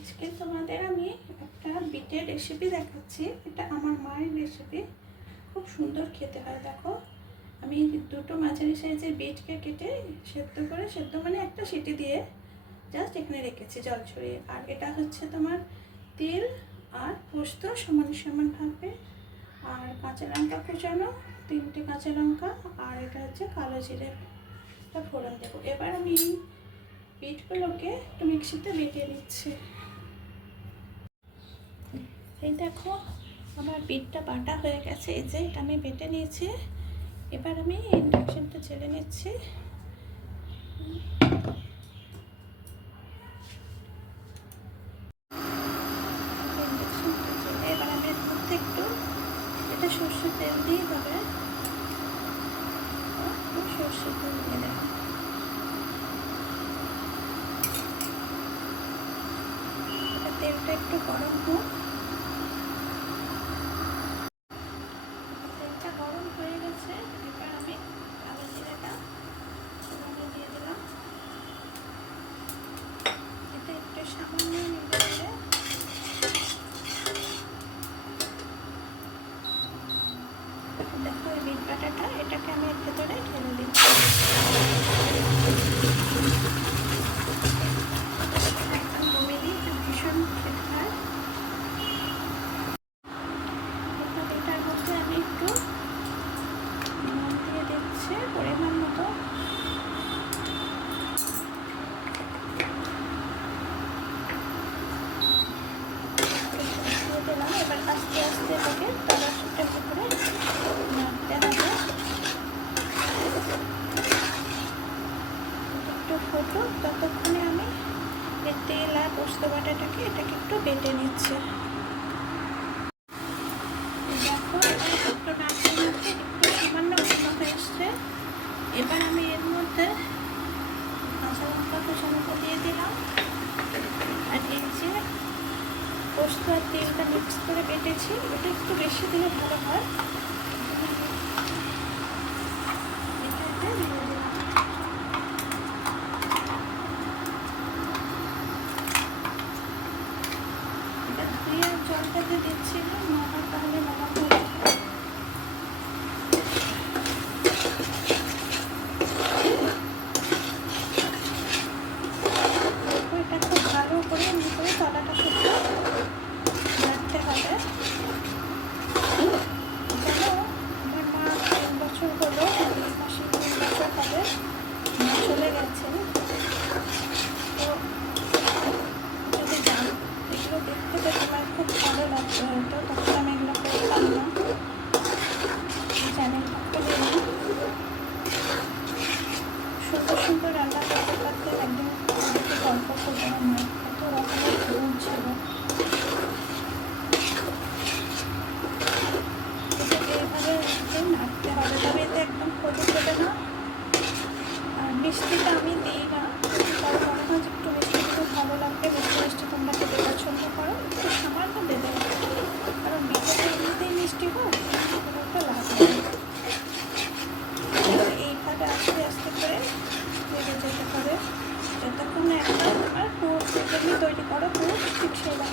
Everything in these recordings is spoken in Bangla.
আজকে তোমাদের আমি একটা বিটের রেসিপি দেখাচ্ছি। এটা আমার মায়ের রেসিপি, খুব সুন্দর খেতে হয়। দেখো, আমি দুটো মাঝারি সাইজের বিটকে কেটে সেদ্ধ মানে একটা সিটি দিয়ে জাস্ট এখানে রেখেছি জল ছড়িয়ে। আর এটা হচ্ছে তোমার তিল আর পোস্ত সমান সমান ভাবে, আর কাঁচা লঙ্কা কুচানো 3টে কাঁচা লঙ্কা, আর এটা হচ্ছে কালো জিরে ফোড়ন দেবো। এবার আমি বিটগুলোকে একটু মিক্সিতে বেটে নিচ্ছি। এই দেখো, আমার বিটটা বাটা হয়ে গেছে। এই যে এটা আমি বেটে নিয়েছি। এবার আমি ইন্ডাকশনটা জ্বেলে নিচ্ছি। এবার আমি এর মধ্যে একটু এটা সর্ষের তেল দিয়ে হবে, সর্ষের তেল দিয়ে দেবো। তেলটা একটু গরম হোক। তেলটা গরম হয়ে গেছে। এবার আমি কালো জিরাটা দিয়ে দিলাম। এটা একটু সামান্য নেড়ে দিলে দেখো, এই বিট বাটাটা এটাকে আমি এর ভেতরে ঢেলে দিচ্ছি। একদম কমে দিই, ভীষণ খেতে হয়। এটার মধ্যে আমি একটু নুন দিয়ে দিচ্ছি পরিমাণ মতো। দিয়ে দিলাম। এবার আস্তে আস্তে এটাকে তলাশিটার ভিতরে নাড়তে হবে। একটু ফুটুক, ততক্ষণে আমি এই তেল আর পোস্ত বাটাটাকে এটাকে একটু বেটে নিচ্ছি। দেখো, একটু নাড়তে নাড়তে একটু সামান্য ঘন হয়ে এসছে। এবার আমি এর মধ্যে কাঁচা লঙ্কা কুচানোটা দিয়ে দিলাম, আর এই যে পোস্ত আর তেলটা মিক্স করে বেটেছি, এটা একটু বেশি দিলে ভালো হয়। এটা ধুয়ে জলটাতে দিচ্ছি না, নরম তাহলে নরম হয়ে যাবে। এটা খুব ভালো করে তলাটা শুদ্ধ রাখতে হবে। যেন আমার মা 3 বছর হলো, এই মাসে 3 বছর হবে মা চলে গেছেন। তো যদি এগুলো দেখতে পেতে আমার খুব ভালো লাগতো, হয়তো তখন আমি এগুলো করতাম না, চ্যানেল থাকতে দিই। সুন্দর সুন্দর রান্না করতে পারতে একদিন গল্প করতে আমার কত রকমের গুণ ছিল। এইভাবে একদম নাড়তে হবে, তবে এতে একদম ক্ষতি দেবে না। আর মিষ্টিটা আমি দিই না, তার মনে হয় যে একটু মিষ্টি দিতে ভালো লাগবে। মিষ্টি মিষ্টি তোমরা খেতে পছন্দ করো, একটু সামান্য দেবে, কারণ বিকেলে এমনিতেই মিষ্টি হয়, কোনো একটা লাগবে। এইভাবে আস্তে আস্তে করে ভেজে যেতে হবে, যতক্ষণ না একটা তোমার পুরো যেমনি তৈরি করো পুরো ঠিক সেরকম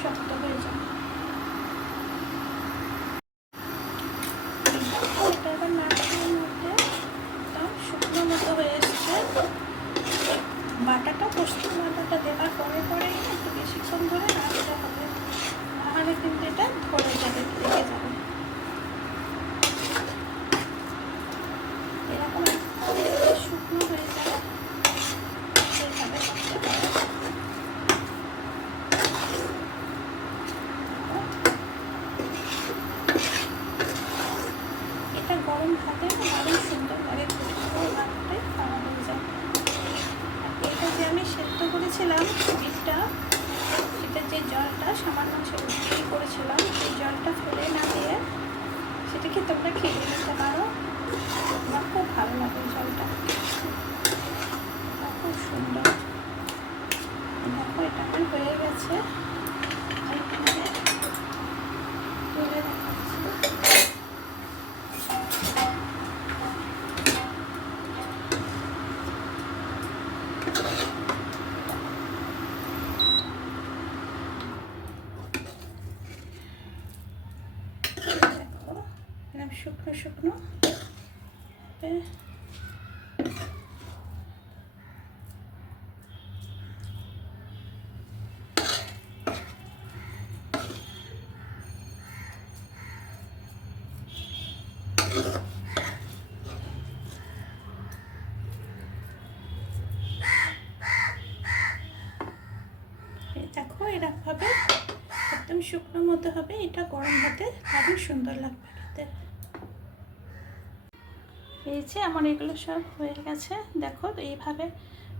শক্ত হয়ে যায়। এটা এবার নাড়ানোর মধ্যে একদম শুকনো মতো হয়ে এসছে। বাটাটা পোস্ত বাটাটা দেওয়ার পরে পরে একটু বেশিক্ষণ ধরে নাড়তে হবে, নাহলে কিন্তু এটা ধরে যাবে, লেগে যাবে। এরকম শুকনো হয়ে যাবে, সেইভাবে করতে হবে। এটা গরম ভাতে আরও সুন্দর লাগে, ভাতে খাওয়া হয়ে যায়। এটা যে আমি সেদ্ধ করেছিলাম বিটটা, সেটা যে জলটা সামান্য করেছিলাম, সেই জলটা ফেলে না দিয়ে সেটাকে তোমরা খেয়ে নিতে পারো। আমার খুব ভালো লাগে জলটা, খুব সুন্দর। দেখো, এটা আমার হয়ে গেছে। তুলে দেখাচ্ছি। শুকনো শুকনো। দেখো এরকম ভাবে একদম শুকনো মতো হবে, এটা গরম ভাতে দারুণ সুন্দর লাগবে খেতে। এই যে আমার এগুলো সব হয়ে গেছে, দেখো এইভাবে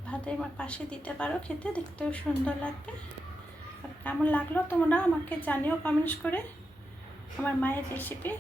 ভাতের পাশে দিতে পারো, খেতে দেখতেও সুন্দর লাগবে। আর কেমন লাগলো তোমরা আমাকে জানিও কমেন্টস করে। আমার মায়ের রেসিপি